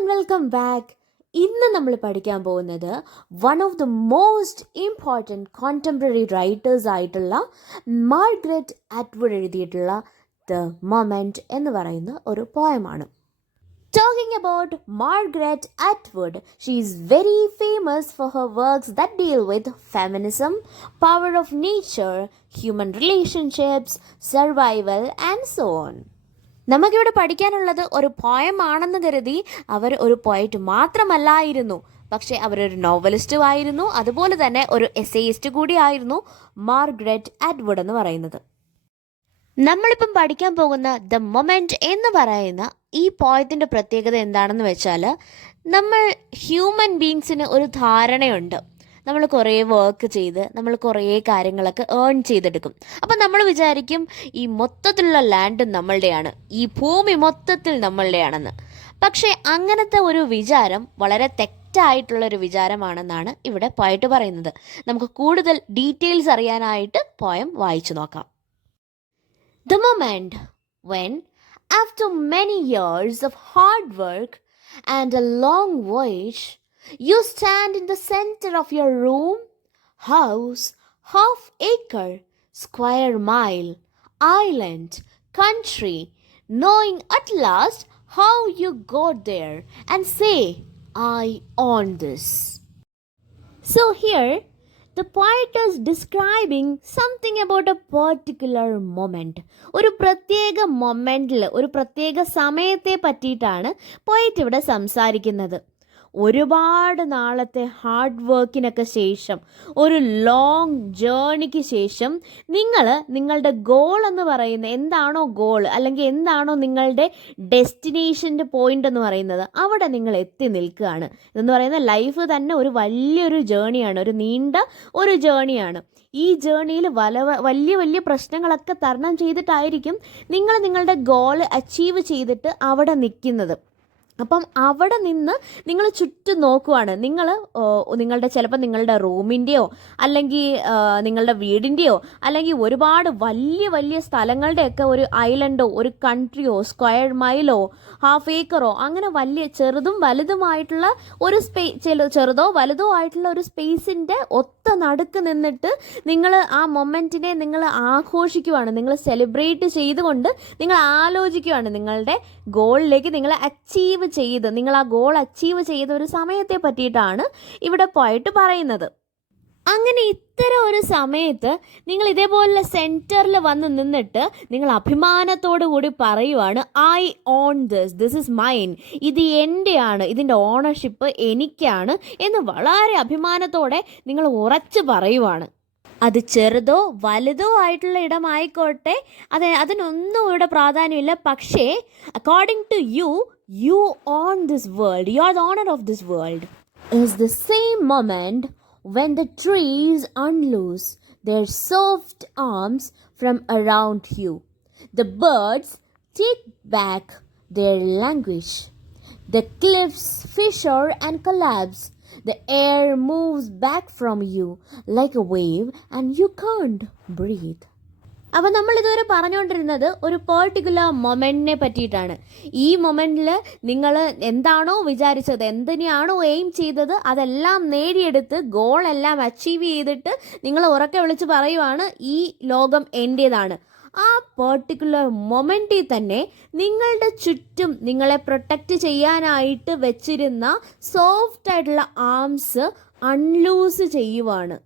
And welcome back. ഇന്ന് നമ്മൾ പഠിക്കാൻ പോകുന്നത് one of the most important contemporary writers ആയിട്ടുള്ള മാർഗരറ്റ് അറ്റ്വുഡ് എഴുതിയിട്ടുള്ള ദ മൊമെൻറ്റ് എന്ന് പറയുന്ന ഒരു പോയമാണ്. Talking about Margaret Atwood, she is very famous for her works that deal with feminism, power of nature, human relationships, survival and so on. നമുക്കിവിടെ പഠിക്കാനുള്ളത് ഒരു പോയമാണെന്ന് കരുതി അവർ ഒരു പോയറ്റ് മാത്രമല്ലായിരുന്നു, പക്ഷേ അവരൊരു നോവലിസ്റ്റും ആയിരുന്നു, അതുപോലെ തന്നെ ഒരു എസ്സേയിസ്റ്റ് കൂടി ആയിരുന്നു മാർഗരറ്റ് അറ്റ്വുഡ് എന്ന് പറയുന്നത്. നമ്മളിപ്പം പഠിക്കാൻ പോകുന്ന ദ മൊമെൻറ്റ് എന്ന് പറയുന്ന ഈ പോയത്തിൻ്റെ പ്രത്യേകത എന്താണെന്ന് വെച്ചാൽ, നമ്മൾ ഹ്യൂമൻ ബീങ്സിന് ഒരു ധാരണയുണ്ട്, നമ്മൾ കുറേ വർക്ക് ചെയ്ത് നമ്മൾ കുറേ കാര്യങ്ങളൊക്കെ ഏൺ ചെയ്തെടുക്കും. അപ്പം നമ്മൾ വിചാരിക്കും ഈ മൊത്തത്തിലുള്ള ലാൻഡ് നമ്മളുടെയാണ്, ഈ ഭൂമി മൊത്തത്തിൽ നമ്മളുടെയാണെന്ന്. പക്ഷേ അങ്ങനത്തെ ഒരു വിചാരം വളരെ തെറ്റായിട്ടുള്ളൊരു വിചാരമാണെന്നാണ് ഇവിടെ പോയിട്ട് പറയുന്നത്. നമുക്ക് കൂടുതൽ ഡീറ്റെയിൽസ് അറിയാനായിട്ട് പോയം വായിച്ചു നോക്കാം. The moment when, after many years of hard work and a long voyage, you stand in the center of your room, house, half acre, square mile, island, country, knowing at last how you got there and say, I own this. So here, the poet is describing something about a particular moment. ഒരു പ്രത്യേക മൊമെൻറ്റിൽ, ഒരു പ്രത്യേക സമയത്തെ പറ്റിയിട്ടാണ് poet ഇവിടെ സംസാരിക്കുന്നത്. ഒരുപാട് നാളത്തെ ഹാർഡ് വർക്കിനൊക്കെ ശേഷം, ഒരു ലോങ് ജേണിക്ക് ശേഷം നിങ്ങൾ നിങ്ങളുടെ ഗോൾ എന്ന് പറയുന്ന എന്താണോ ഗോൾ, അല്ലെങ്കിൽ എന്താണോ നിങ്ങളുടെ ഡെസ്റ്റിനേഷൻ്റെ പോയിന്റ് എന്ന് പറയുന്നത്, അവിടെ നിങ്ങൾ എത്തി നിൽക്കുകയാണ്. ഇതെന്ന് പറയുന്ന ലൈഫ് തന്നെ ഒരു വലിയൊരു ജേണിയാണ്, ഒരു നീണ്ട ഒരു ജേണിയാണ്. ഈ ജേണിയിൽ വലിയ വലിയ പ്രശ്നങ്ങളൊക്കെ തരണം ചെയ്തിട്ടായിരിക്കും നിങ്ങൾ നിങ്ങളുടെ ഗോൾ അച്ചീവ് ചെയ്തിട്ട് അവിടെ നിൽക്കുന്നത്. അപ്പം അവിടെ നിന്ന് നിങ്ങൾ ചുറ്റും നോക്കുവാണ്. നിങ്ങളുടെ ചിലപ്പോൾ നിങ്ങളുടെ റൂമിൻ്റെയോ അല്ലെങ്കിൽ നിങ്ങളുടെ വീടിൻ്റെയോ അല്ലെങ്കിൽ ഒരുപാട് വലിയ വലിയ സ്ഥലങ്ങളുടെയൊക്കെ ഒരു ഐലൻഡോ ഒരു കൺട്രിയോ സ്ക്വയർ മൈലോ ഹാഫ് ഏക്കറോ അങ്ങനെ വലിയ ചെറുതും വലുതുമായിട്ടുള്ള ഒരു ചെറുതോ വലുതോ ആയിട്ടുള്ള ഒരു സ്പേസിൻ്റെ ഒത്ത നടുക്ക് നിന്നിട്ട് നിങ്ങൾ ആ മൊമെൻറ്റിനെ നിങ്ങൾ ആഘോഷിക്കുവാണ്, നിങ്ങൾ സെലിബ്രേറ്റ് ചെയ്തുകൊണ്ട് നിങ്ങൾ ആലോചിക്കുവാണ് നിങ്ങളുടെ ഗോളിലേക്ക് നിങ്ങൾ നിങ്ങൾ ആ ഗോൾ അച്ചീവ് ചെയ്ത ഒരു സമയത്തെ പറ്റിയിട്ടാണ് ഇവിടെ പോയിട്ട് പറയുന്നത്. അങ്ങനെ ഇത്തരം ഒരു സമയത്ത് നിങ്ങൾ ഇതേപോലെ സെൻറ്ററിൽ വന്ന് നിന്നിട്ട് നിങ്ങൾ അഭിമാനത്തോടു കൂടി പറയുവാണ്, I on this is mine, ഇത് എൻ്റെയാണ്, ഇതിൻ്റെ ഓണർഷിപ്പ് എനിക്കാണ് എന്ന് വളരെ അഭിമാനത്തോടെ നിങ്ങൾ ഉറച്ചു പറയുവാണ്. അത് ചെറുതോ വലുതോ ആയിട്ടുള്ള ഇടമായിക്കോട്ടെ, അതിനൊന്നും ഇവിടെ പ്രാധാന്യമില്ല. പക്ഷേ according to you own this world, you are the owner of this world. Is the same moment when the trees unloose their soft arms from around you. The birds take back their language. The cliffs fissure and collapse. The air moves back from you like a wave and you can't breathe. അപ്പോൾ നമ്മളിതുവരെ പറഞ്ഞുകൊണ്ടിരുന്നത് ഒരു particular മൊമെൻറ്റിനെ പറ്റിയിട്ടാണ്. ഈ മൊമെൻറ്റിൽ നിങ്ങൾ എന്താണോ വിചാരിച്ചത്, എന്തിനെയാണോ aim ചെയ്തത്, അതെല്ലാം നേടിയെടുത്ത് ഗോളെല്ലാം അച്ചീവ് ചെയ്തിട്ട് നിങ്ങൾ ഉറക്കെ വിളിച്ച് പറയുവാണ്, ഈ ലോകം എൻ്റേതാണ്. ആ പെർട്ടിക്കുലർ മൊമെൻറ്റിൽ തന്നെ നിങ്ങളുടെ ചുറ്റും നിങ്ങളെ പ്രൊട്ടക്റ്റ് ചെയ്യാനായിട്ട് വെച്ചിരുന്ന സോഫ്റ്റ് ആയിട്ടുള്ള ആംസ് അൺലൂസ് ചെയ്യുവാണ്.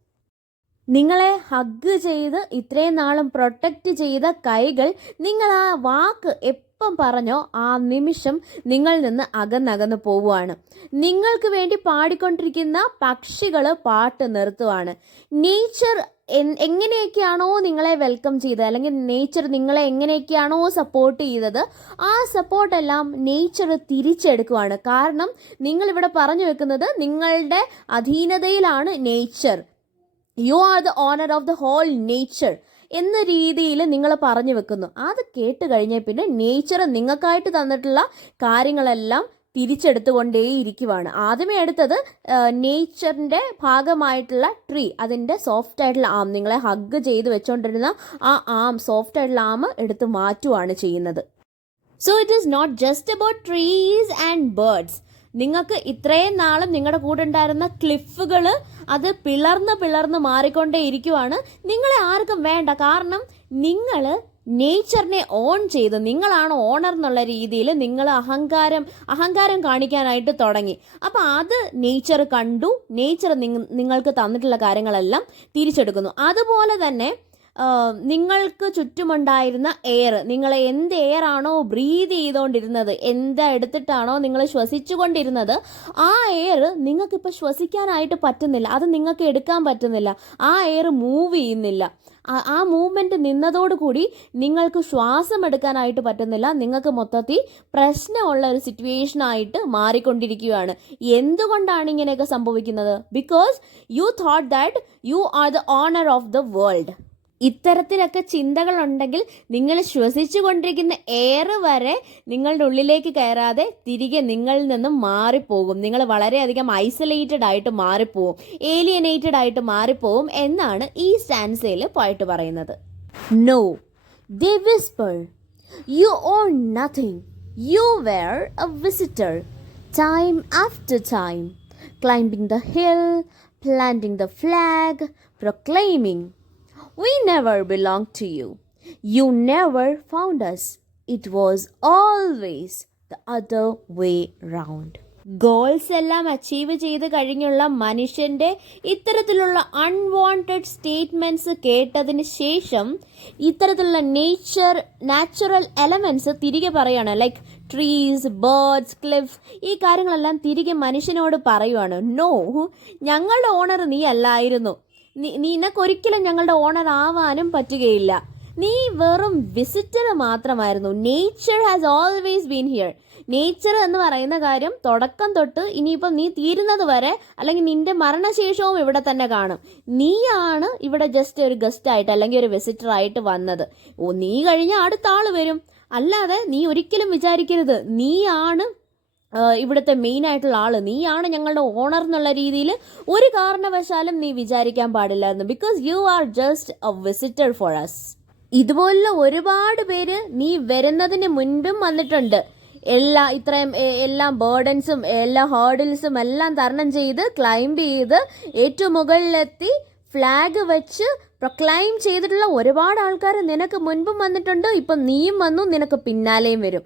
നിങ്ങളെ ഹഗ് ചെയ്ത് ഇത്രയും നാളും പ്രൊട്ടക്റ്റ് ചെയ്ത കൈകൾ നിങ്ങൾ ആ വാക്ക് എപ്പം പറഞ്ഞോ ആ നിമിഷം നിങ്ങളിൽ നിന്ന് അകന്നകന്ന് പോവുകയാണ്. നിങ്ങൾക്ക് വേണ്ടി പാടിക്കൊണ്ടിരിക്കുന്ന പക്ഷികൾ പാട്ട് നിർത്തുവാണ്. നേച്ചർ എങ്ങനെയൊക്കെയാണോ നിങ്ങളെ വെൽക്കം ചെയ്തത്, അല്ലെങ്കിൽ നേച്ചർ നിങ്ങളെ എങ്ങനെയൊക്കെയാണോ സപ്പോർട്ട് ചെയ്തത്, ആ സപ്പോർട്ടെല്ലാം നേച്ചർ തിരിച്ചെടുക്കുവാണ്. കാരണം നിങ്ങളിവിടെ പറഞ്ഞു വെക്കുന്നത് നിങ്ങളുടെ അധീനതയിലാണ് nature. You are the owner of the whole nature എന്ന രീതിയിൽ നിങ്ങൾ പറഞ്ഞു വെക്കുന്നു. അത് കേട്ട് കഴിഞ്ഞാൽ പിന്നെ നേച്ചർ നിങ്ങൾക്കായിട്ട് തന്നിട്ടുള്ള കാര്യങ്ങളെല്ലാം തിരിച്ചെടുത്തുകൊണ്ടേയിരിക്കുവാണ്. ആദ്യമേ എടുത്തത് നേച്ചറിൻ്റെ ഭാഗമായിട്ടുള്ള ട്രീ, അതിൻ്റെ സോഫ്റ്റ് ആയിട്ടുള്ള ആം, നിങ്ങളെ ഹഗ് ചെയ്ത് വെച്ചുകൊണ്ടിരുന്ന ആ ആം, സോഫ്റ്റ് ആയിട്ടുള്ള ആം എടുത്ത് മാറ്റുവാണ് ചെയ്യുന്നത്. So it is not just about trees and birds. നിങ്ങൾക്ക് ഇത്രയും നാളും നിങ്ങളുടെ കൂടെ ഉണ്ടായിരുന്ന ക്ലിഫുകൾ അത് പിളർന്ന് മാറിക്കൊണ്ടേ ഇരിക്കുവാണ്. നിങ്ങളെ ആർക്കും വേണ്ട. കാരണം നിങ്ങൾ നേച്ചറിനെ ഓൺ ചെയ്ത്, നിങ്ങളാണ് ഓണർ എന്നുള്ള രീതിയിൽ നിങ്ങൾ അഹങ്കാരം കാണിക്കാനായിട്ട് തുടങ്ങി. അപ്പം അത് നേച്ചർ കണ്ടു. നേച്ചർ നിങ്ങൾക്ക് തന്നിട്ടുള്ള കാര്യങ്ങളെല്ലാം തിരിച്ചെടുക്കുന്നു. അതുപോലെ തന്നെ നിങ്ങൾക്ക് ചുറ്റുമുണ്ടായിരുന്ന എയർ, നിങ്ങൾ എന്ത് എയർ ആണോ ബ്രീത് ചെയ്തുകൊണ്ടിരുന്നത്, എന്താ എടുത്തിട്ടാണോ നിങ്ങൾ ശ്വസിച്ചുകൊണ്ടിരുന്നത്, ആ എയർ നിങ്ങൾക്കിപ്പോൾ ശ്വസിക്കാനായിട്ട് പറ്റുന്നില്ല. അത് നിങ്ങൾക്ക് എടുക്കാൻ പറ്റുന്നില്ല. ആ എയർ മൂവ് ചെയ്യുന്നില്ല. ആ മൂവ്മെൻറ്റ് നിന്നതോടുകൂടി നിങ്ങൾക്ക് ശ്വാസം എടുക്കാനായിട്ട് പറ്റുന്നില്ല. നിങ്ങൾക്ക് മൊത്തത്തിൽ പ്രശ്നമുള്ള ഒരു സിറ്റുവേഷനായിട്ട് മാറിക്കൊണ്ടിരിക്കുകയാണ്. എന്തുകൊണ്ടാണ് ഇങ്ങനെയൊക്കെ സംഭവിക്കുന്നത്? Because you thought that you are the owner of the world. ഇത്തരത്തിലൊക്കെ ചിന്തകളുണ്ടെങ്കിൽ നിങ്ങൾ ശ്വസിച്ചു കൊണ്ടിരിക്കുന്ന എയർ വരെ നിങ്ങളുടെ ഉള്ളിലേക്ക് കയറാതെ തിരികെ നിങ്ങളിൽ നിന്നും മാറിപ്പോകും. നിങ്ങൾ വളരെയധികം ഐസൊലേറ്റഡ് ആയിട്ട് മാറിപ്പോവും, ഏലിയനേറ്റഡ് ആയിട്ട് മാറിപ്പോവും എന്നാണ് ഈ സ്റ്റാൻസയിൽ പോയിട്ട് പറയുന്നത്. No, they whisper, you own nothing. You were a visitor, time after time, climbing the hill, planting the flag, proclaiming, we never belonged to you. You never found us. It was always the other way round. Goals എല്ലാം achieve ചെയ്ത് കഴിഞ്ഞുള്ള മനുഷ്യൻ്റെ ഇത്തരത്തിലുള്ള unwanted statements കേട്ടതിന് ശേഷം ഇത്തരത്തിലുള്ള natural elements തിരികെ പറയുകയാണ്. ലൈക്ക് ട്രീസ്, ബേർഡ്സ്, ക്ലിഫ്സ്, ഈ കാര്യങ്ങളെല്ലാം തിരികെ മനുഷ്യനോട് പറയുവാണ്. നോ, ഞങ്ങളുടെ ഓണർ നീ അല്ലായിരുന്നു. നിനക്കൊരിക്കലും ഞങ്ങളുടെ ഓണർ ആവാനും പറ്റുകയില്ല. നീ വെറും വിസിറ്റർ മാത്രമായിരുന്നു. Nature has always been here. Nature എന്ന് പറയുന്ന കാര്യം തുടക്കം തൊട്ട് ഇനിയിപ്പം നീ തീരുന്നത് വരെ, അല്ലെങ്കിൽ നിന്റെ മരണശേഷവും ഇവിടെ തന്നെ കാണും. നീയാണ് ഇവിടെ ജസ്റ്റ് ഒരു ഗസ്റ്റ് ആയിട്ട് അല്ലെങ്കിൽ ഒരു വിസിറ്റർ ആയിട്ട് വന്നത്. നീ കഴിഞ്ഞാൽ അടുത്ത ആൾ വരും. അല്ലാതെ നീ ഒരിക്കലും വിചാരിക്കരുത് നീയാണ് ഇവിടുത്തെ മെയിൻ ആയിട്ടുള്ള ആള്, നീയാണ് ഞങ്ങളുടെ ഓണർ എന്നുള്ള രീതിയിൽ ഒരു കാരണവശാലും നീ വിചാരിക്കാൻ പാടില്ലായിരുന്നു. Because you are just a visitor for us. ഇതുപോലുള്ള ഒരുപാട് പേര് നീ വരുന്നതിന് മുൻപും വന്നിട്ടുണ്ട്. എല്ലാം ബേർഡൻസും എല്ലാ ഹേർഡിൽസും എല്ലാം തരണം ചെയ്ത് ക്ലൈംബ് ചെയ്ത് ഏറ്റവും മുകളിലെത്തി ഫ്ലാഗ് വെച്ച് പ്രൊക്ലൈം ചെയ്തിട്ടുള്ള ഒരുപാട് ആൾക്കാർ നിനക്ക് മുൻപും വന്നിട്ടുണ്ട്. ഇപ്പം നീയും വന്നു, നിനക്ക് പിന്നാലെയും വരും.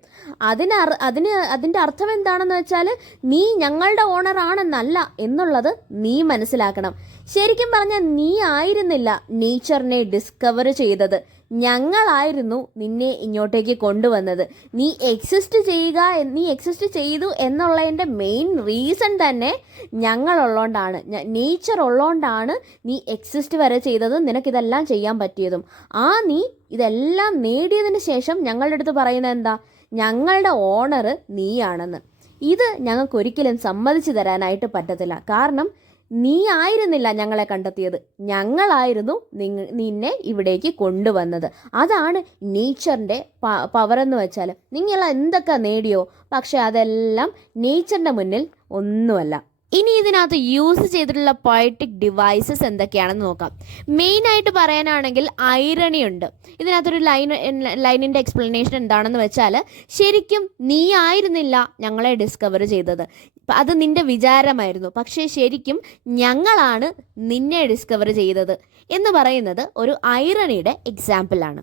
അതിൻ്റെ അർത്ഥം എന്താണെന്ന് വെച്ചാൽ നീ ഞങ്ങളുടെ ഓണർ ആണെന്നല്ല എന്നുള്ളത് നീ മനസ്സിലാക്കണം. ശരിക്കും പറഞ്ഞാൽ നീ ആയിരുന്നില്ല നേച്ചറിനെ ഡിസ്കവർ ചെയ്തത്, ഞങ്ങളായിരുന്നു നിന്നെ ഇങ്ങോട്ടേക്ക് കൊണ്ടുവന്നത്. നീ എക്സിസ്റ്റ് ചെയ്തു എന്നുള്ളതിൻ്റെ മെയിൻ റീസൺ തന്നെ ഞങ്ങളുള്ളതുകൊണ്ടാണ്, നേച്ചർ ഉള്ളതുകൊണ്ടാണ് നീ എക്സിസ്റ്റ് വരെ ചെയ്തത്, നിനക്കിതെല്ലാം ചെയ്യാൻ പറ്റിയതും. നീ ഇതെല്ലാം നേടിയതിന് ശേഷം ഞങ്ങളുടെ അടുത്ത് പറയുന്നത് എന്താ? ഞങ്ങളുടെ ഓണർ നീയാണെന്ന്. ഇത് ഞങ്ങൾക്കൊരിക്കലും സമ്മതിച്ചു തരാനായിട്ട് പറ്റത്തില്ല. കാരണം നീ ആയിരുന്നില്ല ഞങ്ങളെ കണ്ടെത്തിയത്, ഞങ്ങളായിരുന്നു നിന്നെ ഇവിടേക്ക് കൊണ്ടുവന്നത്. അതാണ് നേച്ചറിൻ്റെ പവർ എന്ന് വെച്ചാൽ. നിങ്ങൾ എന്തൊക്കെ നേടിയോ, പക്ഷെ അതെല്ലാം നേച്ചറിൻ്റെ മുന്നിൽ ഒന്നുമല്ല. ഇനി ഇതിനകത്ത് യൂസ് ചെയ്തിട്ടുള്ള പോയറ്റിക് ഡിവൈസസ് എന്തൊക്കെയാണെന്ന് നോക്കാം. മെയിനായിട്ട് പറയാനാണെങ്കിൽ ഐറണി ഉണ്ട്. ഇതിനകത്തൊരു ലൈനിൻ്റെ എക്സ്പ്ലനേഷൻ എന്താണെന്ന് വെച്ചാൽ, ശരിക്കും നീ ആയിരുന്നില്ല ഞങ്ങളെ ഡിസ്കവർ ചെയ്തത്, അത് നിന്റെ വിചാരമായിരുന്നു. പക്ഷേ ശരിക്കും ഞങ്ങളാണ് നിന്നെ ഡിസ്കവർ ചെയ്തത് എന്ന് പറയുന്നത് ഒരു ഐറണിയുടെ എക്സാമ്പിളാണ്.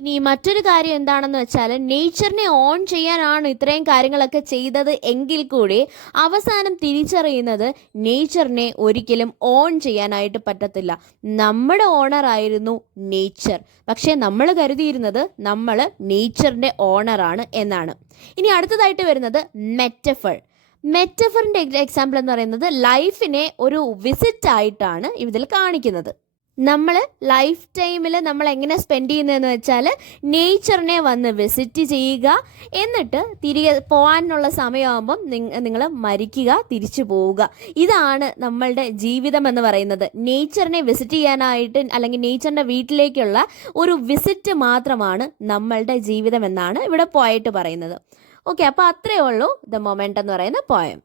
ഇനി മറ്റൊരു കാര്യം എന്താണെന്ന് വെച്ചാൽ, നേച്ചറിനെ ഓൺ ചെയ്യാനാണ് ഇത്രയും കാര്യങ്ങളൊക്കെ ചെയ്തത് എങ്കിൽ കൂടി അവസാനം തിരിച്ചറിയുന്നത് നേച്ചറിനെ ഒരിക്കലും ഓൺ ചെയ്യാനായിട്ട് പറ്റത്തില്ല. നമ്മുടെ ഓണറായിരുന്നു നേച്ചർ. പക്ഷേ നമ്മൾ കരുതിയിരുന്നത് നമ്മൾ നേച്ചറിൻ്റെ ഓണറാണ് എന്നാണ്. ഇനി അടുത്തതായിട്ട് വരുന്നത് മെറ്റഫറിൻ്റെ എക്സാമ്പിൾ എന്ന് പറയുന്നത് ലൈഫിനെ ഒരു വിസിറ്റ് ആയിട്ടാണ് ഇതിൽ കാണിക്കുന്നത്. നമ്മൾ ലൈഫ് ടൈമിൽ നമ്മൾ എങ്ങനെ സ്പെൻഡ് ചെയ്യുന്നതെന്ന് വെച്ചാൽ നേച്ചറിനെ വന്ന് വിസിറ്റ് ചെയ്യുക, എന്നിട്ട് തിരികെ പോകാനുള്ള സമയമാകുമ്പം നിങ്ങൾ മരിക്കുക, തിരിച്ചു പോവുക. ഇതാണ് നമ്മളുടെ ജീവിതം എന്ന് പറയുന്നത്. നേച്ചറിനെ വിസിറ്റ് ചെയ്യാനായിട്ട് അല്ലെങ്കിൽ നേച്ചറിൻ്റെ വീട്ടിലേക്കുള്ള ഒരു വിസിറ്റ് മാത്രമാണ് നമ്മളുടെ ജീവിതം എന്നാണ് ഇവിടെ പോയിട്ട് പറയുന്നത്. ഓക്കെ, അപ്പോൾ അത്രയേ ഉള്ളൂ ദ മൊമെന്റ് എന്ന് പറയുന്ന പോയം.